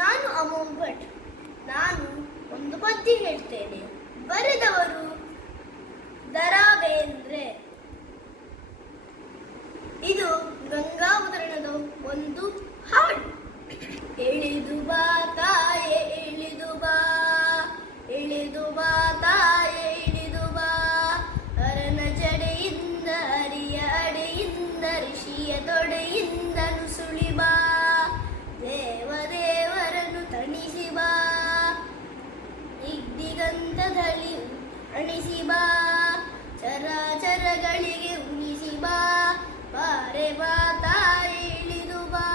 ನಾನು ಅಮೋಘ್ ಭಟ್. ನಾನು ಒಂದು ಪದ್ಯ ಹೇಳ್ತೇನೆ. ಬರೆದವರು ದ.ರಾ. ಬೇಂದ್ರೆ. ಇದು ಗಂಗಾವತರಣದ ಒಂದು ಹಾಡು. ಎಳೆದು ಬಾ ತಾಯೆ ಎಳೆದು ಬಾ, ಎಳೆದು ಬಾ ತಾಯೆ ಎಳೆದು ಬಾ, ಅರನ ಜಡೆಯಿಂದ ಅರಿಯ ಅಡೆಯಿಂದ ಋಷಿಯ ತೊಡೆಯಿಂದ ನುಸುಳಿ ಬಾ, ದೇವರನ್ನು ತಣಿಸಿ ಬಾ, ದಿಗಂತದಲ್ಲಿ ಅಣಿಸಿ ಬಾ, ಚರಾಚರಗಳಿಗೆ ಉಣಿಸಿ ಬಾ, ಬಾರೆ ಬಾ ತಾಯೆ ಇಳಿದು ಬಾ,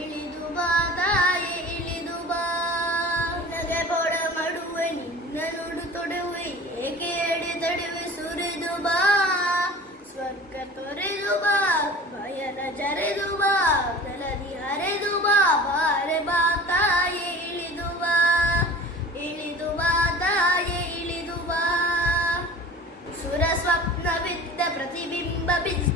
ಇಳಿದು ಬಾ ತಾಯೆ ಇಳಿದು ಬಾ, ನಗೆ ಪೊಡ ಮಡುವೆ ನಿನ್ನ ನುಡು ತೊಡುವೆ, ಏಕೆ ಅಡೆ ತಡುವೆ ಸುರಿದು ಬಾ, ಸ್ವರ್ಗ ತೊರೆದು ಬಾ, ಭಯನ ಜರೆದು ಬಾ, ನೆಲದಿ ಹರಿದು ಬಾ, ಬಾರೆ ಬಾ ತಾಯೆ ಇಳಿದು ಬಾ, ಇಳಿದು ಬಾ ತಾಯೆ ಇಳಿದು ಬಾ, ಸುರ ಸ್ವಪ್ನ ಬಿದ್ದ ಪ್ರತಿಬಿಂಬ ಬಿದ್ದ